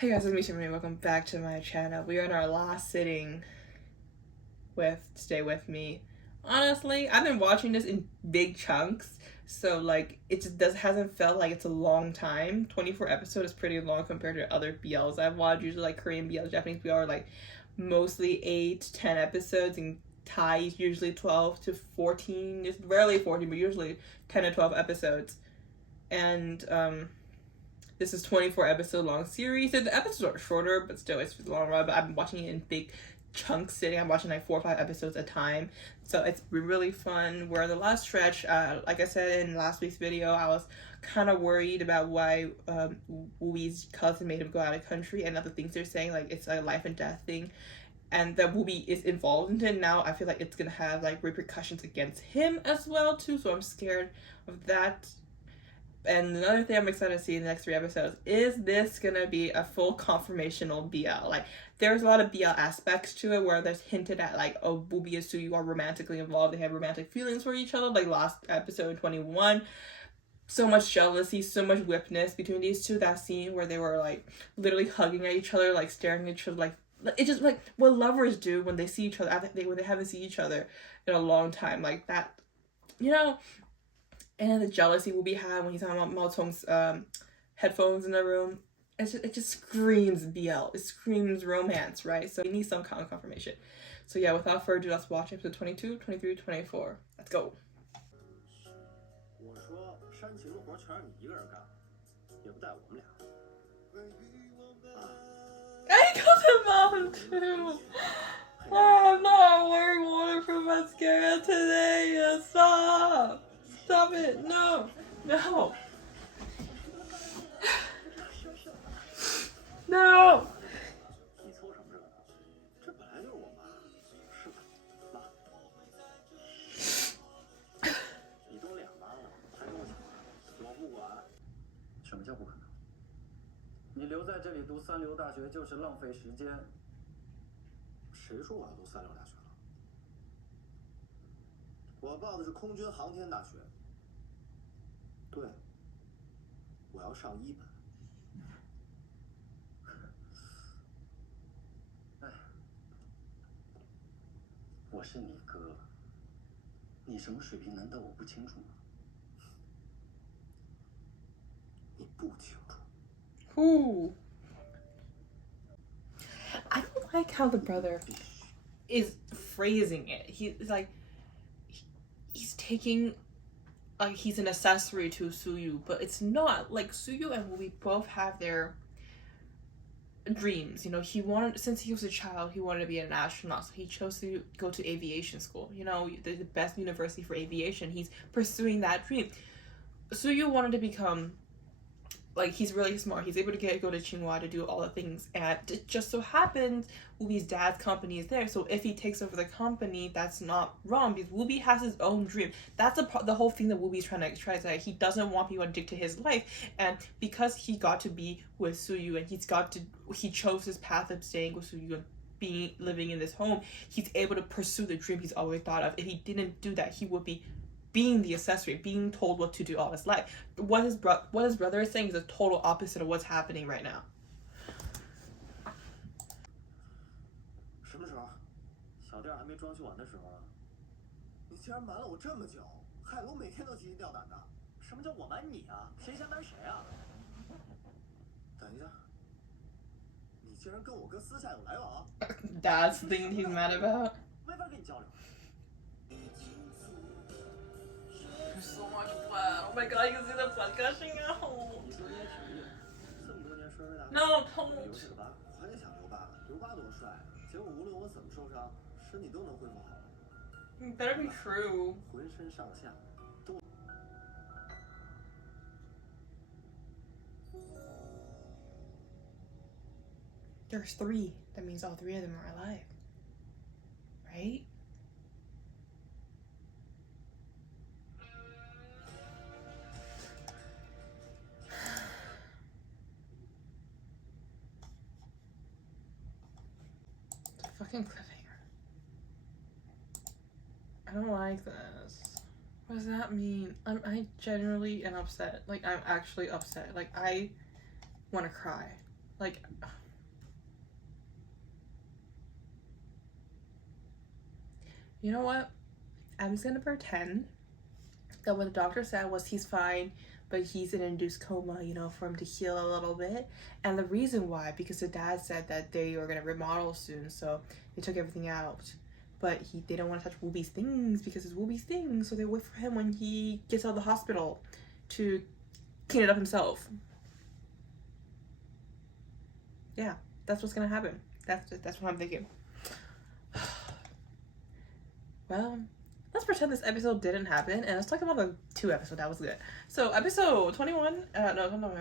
Hey guys, it's me, Tiffany. Welcome back to my channel. We are in our last sitting with Stay With Me. Honestly, I've been watching this in big chunks, so like it just hasn't felt like it's a long time. 24 episodes is pretty long compared to other BLs I've watched. Usually like Korean BL, Japanese BL are like mostly 8 to 10 episodes, and Thai is usually 12 to 14. It's rarely 14, but usually 10 to 12 episodes. And this is 24 episode long series. So the episodes are shorter, but still it's a long run. But I've been watching it in big chunks sitting. I'm watching like 4 or 5 episodes a time. So it's been really fun. We're in the last stretch. Like I said in last week's video, I was kind of worried about why Wubi's cousin made him go out of country and other things they're saying, like it's a life and death thing. And that Wubi is involved in it now. I feel like it's gonna have like repercussions against him as well too. So I'm scared of that. And another thing I'm excited to see in the next 3 episodes is this gonna be a full confirmational BL. Like there's a lot of BL aspects to it where there's hinted at like, oh, Wubi and Suyu are romantically involved. They have romantic feelings for each other. Like last episode 21, so much jealousy, so much whipness between these two. That scene where they were like literally hugging at each other, like staring at each other, like it's just like what lovers do when they see each other when they haven't seen each other in a long time, like that, you know. And the jealousy Wubi had when he's talking about Mao Tong's headphones in the room. It just screams BL. It screams romance, right? So we need some kind of confirmation. So yeah, without further ado, let's watch episode 22, 23, 24. Let's go. I got the mom too. Oh, I'm not wearing waterproof mascara today. Stop. Stop it. No. No. No.你留在这里读三流大学就是浪费时间。谁说我要读三流大学了？我报的是空军航天大学。对，我要上1本。哎，我是你哥，你什么水平难道我不清楚吗？你不清楚。Ooh. I don't like how the brother is phrasing it. He's like, he's taking, like he's an accessory to Suyu, but it's not. Like Suyu and Wubi both have their dreams. You know, he wanted, since he was a child, he wanted to be an astronaut, so he chose to go to aviation school. You know, the best university for aviation. He's pursuing that dream. Suyu wanted to become, like, he's really smart. He's able to go to Tsinghua to do all the things, and it just so happens Wubi's dad's company is there. So if he takes over the company, that's not wrong because Wubi has his own dream. That's the whole thing that Wubi's trying to say. He doesn't want people to dictate his life, and because he got to be with Suyu and he chose his path of staying with Suyu and living in this home, he's able to pursue the dream he's always thought of. If he didn't do that, he would be being the accessory, being told what to do all his life. What his brother is saying is the total opposite of what's happening right now. 什么时候？小店还没装修完的时候啊！你竟然瞒了我这么久，害得我每天都提心吊胆的。什么叫我瞒你啊？谁先瞒谁啊？等一下，你竟然跟我哥私下有来往？That's the thing he's mad about. 没法跟你交流。 So much blood. Oh my god, you can see the blood gushing out. No, don't. 我还想留疤，留疤多帅！结果无论我怎么受伤，身体都能恢复好。It better be true. 浑身上下都。There's 3. That means all 3 of them are alive, right? Fucking cliffhanger. I don't like this. What does that mean? I genuinely am upset. Like, I'm actually upset. Like, I want to cry. Like, You know what? I'm just gonna pretend that what the doctor said was he's fine, but he's in an induced coma, you know, for him to heal a little bit. And the reason why, because the dad said that they were gonna remodel soon, so they took everything out. But they don't want to touch Wubi's things because it's Wubi's things, so they wait for him when he gets out of the hospital to clean it up himself. Yeah, that's what's gonna happen. That's what I'm thinking. Well, let's pretend this episode didn't happen, and let's talk about the 2 episodes that was good. So episode 21, no,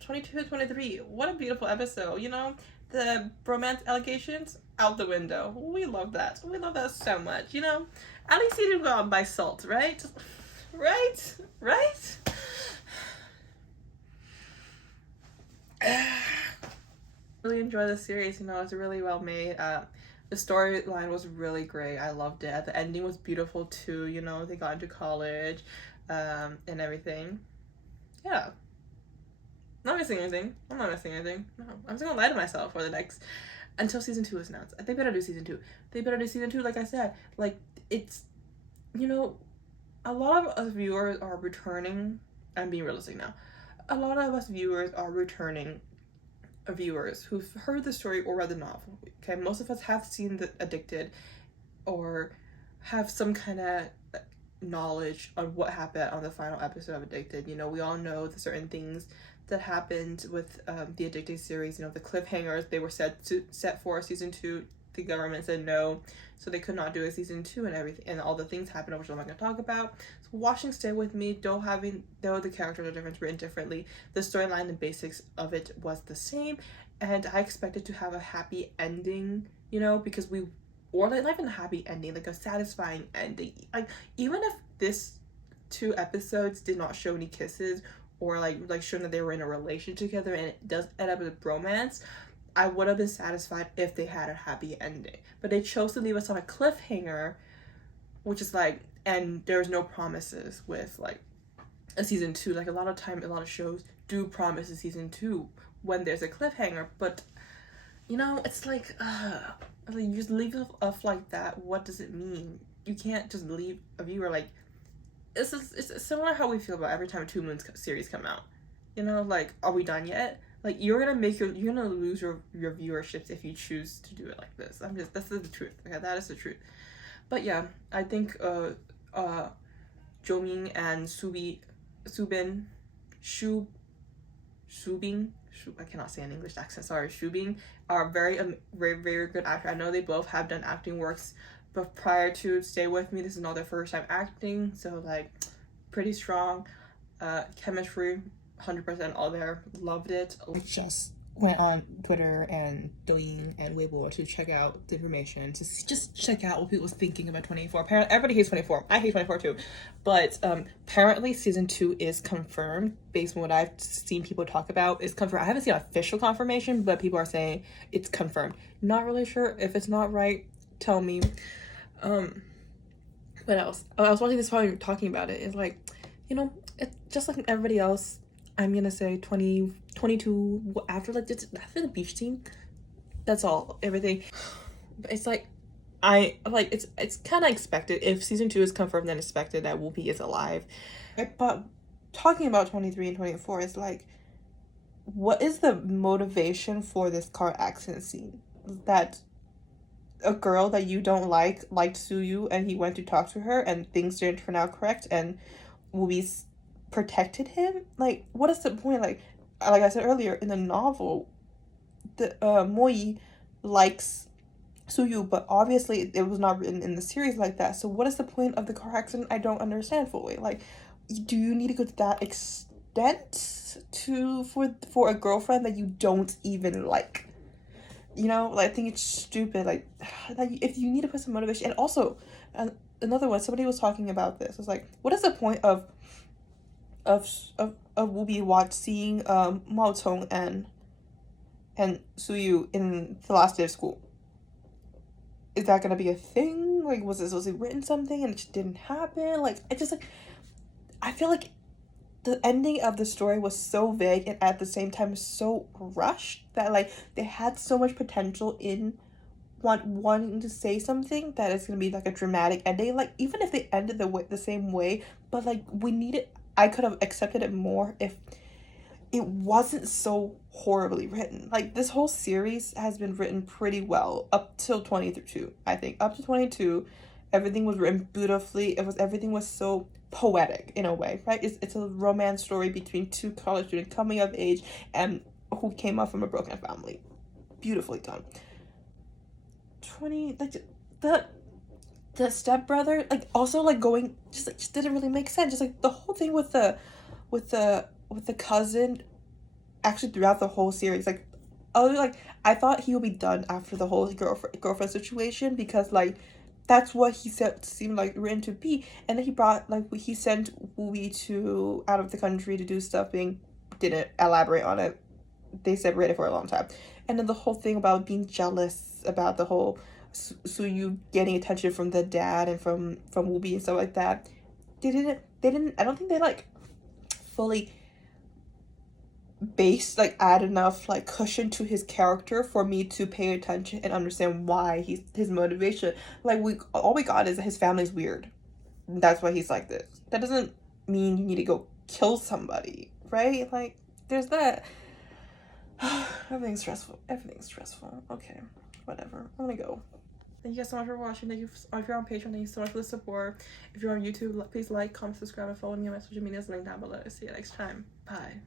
22, 23. What a beautiful episode, you know? The romance allegations out the window. We love that. We love that so much, you know? At least he didn't go out by salt, right? Right? Really enjoy the series, you know, it's really well made. The storyline was really great. I loved it. The ending was beautiful too, you know, they got into college, and everything. Yeah. Not missing anything. I'm not missing anything. No. I'm just gonna lie to myself for the next until season 2 is announced. They better do season 2. They better do season 2, like I said. Like, it's, you know, a lot of us viewers are returning. I'm being realistic now. A lot of us viewers are returning viewers who've heard the story or read the novel. Okay, most of us have seen the Addicted or have some kind of knowledge on what happened on the final episode of Addicted. You know, we all know the certain things that happened with the Addicted series. You know, the cliffhangers, they were set for season 2. The government said no, so they could not do a season 2 and everything, and all the things happened, which I'm not going to talk about. So watching Stay With Me, though the characters are different, written differently, the storyline and basics of it was the same, and I expected to have a happy ending, you know, because or like not even a happy ending, like a satisfying ending. Like, even if this 2 episodes did not show any kisses or like showing that they were in a relationship together and it does end up with romance, I would have been satisfied if they had a happy ending. But they chose to leave us on a cliffhanger, which is like, and there's no promises with like a season 2. Like, a lot of shows do promise a season 2 when there's a cliffhanger, but you know, it's like you just leave it off like that. What does it mean? You can't just leave a viewer like, it's similar how we feel about every time a 2 Moons series come out. You know, like, are we done yet? Like, you're gonna lose your viewerships if you choose to do it like this. That's the truth. Okay, that is the truth. But yeah, I think Joming and Subin, I cannot say an English accent, sorry, Shubing, are very, very good actors. I know they both have done acting works, but prior to Stay With Me, this is not their first time acting, so like, pretty strong chemistry, 100% all there. Loved it. Just went on Twitter and Douyin and Weibo to check out the information, to just check out what people was thinking about 24. Apparently, everybody hates 24. I hate 24 too. But apparently season 2 is confirmed based on what I've seen people talk about. It's confirmed. I haven't seen official confirmation, but people are saying it's confirmed. Not really sure. If it's not right, tell me. What else? I was watching this probably talking about it. It's like, you know, it's just like everybody else. I'm gonna say 22 after after the beach scene. That's all, everything. But it's like, it's kind of expected. If season 2 is confirmed, then expected that Wubi is alive. But talking about 23 and 24, it's like, what is the motivation for this car accident scene? That a girl that you don't liked Suyu, and he went to talk to her, and things didn't turn out correct, and Wubi's protected him. Like, what is the point? Like I said earlier, in the novel, the Moi likes Suyu, but obviously it was not written in the series like that. So what is the point of the car accident? I don't understand fully. Like, do you need to go to that extent for a girlfriend that you don't even like? You know, like, I think it's stupid. Like if you need to put some motivation. And also, another one, somebody was talking about this. It's like, what is the point of Wubi seeing Mao Cong and Suyu in the last day of school? Is that gonna be a thing? Like, was it written something and it just didn't happen? Like, it just, like, I feel like the ending of the story was so vague and at the same time so rushed that, like, they had so much potential in wanting to say something that is gonna be like a dramatic ending. Like even if they ended the same way, but like we needed. I could have accepted it more if it wasn't so horribly written. Like this whole series has been written pretty well up till 22. I think up to 22, everything was written beautifully. Everything was so poetic in a way, right? It's a romance story between two college students coming of age and who came up from a broken family. Beautifully done. 20 like the stepbrother like also like going just didn't really make sense. Just like the whole thing with the cousin actually throughout the whole series, like other like I thought he would be done after the whole girlfriend situation because like that's what he said seemed like written to be, and then he sent Wubi to out of the country to do stuff, being didn't elaborate on it. They separated for a long time, and then the whole thing about being jealous about the whole Suyu getting attention from the dad and from Wubi and stuff like that. They didn't I don't think they like fully add enough like cushion to his character for me to pay attention and understand why his motivation. Like all we got is that his family's weird. That's why he's like this. That doesn't mean you need to go kill somebody, right? Like there's that. Everything's stressful. Okay, whatever. I'm gonna go. Thank you guys so much for watching. Thank you if you're on Patreon, thank you so much for the support. If you're on YouTube, please like, comment, subscribe, and follow me on my social medias linked down below. See you next time. Bye.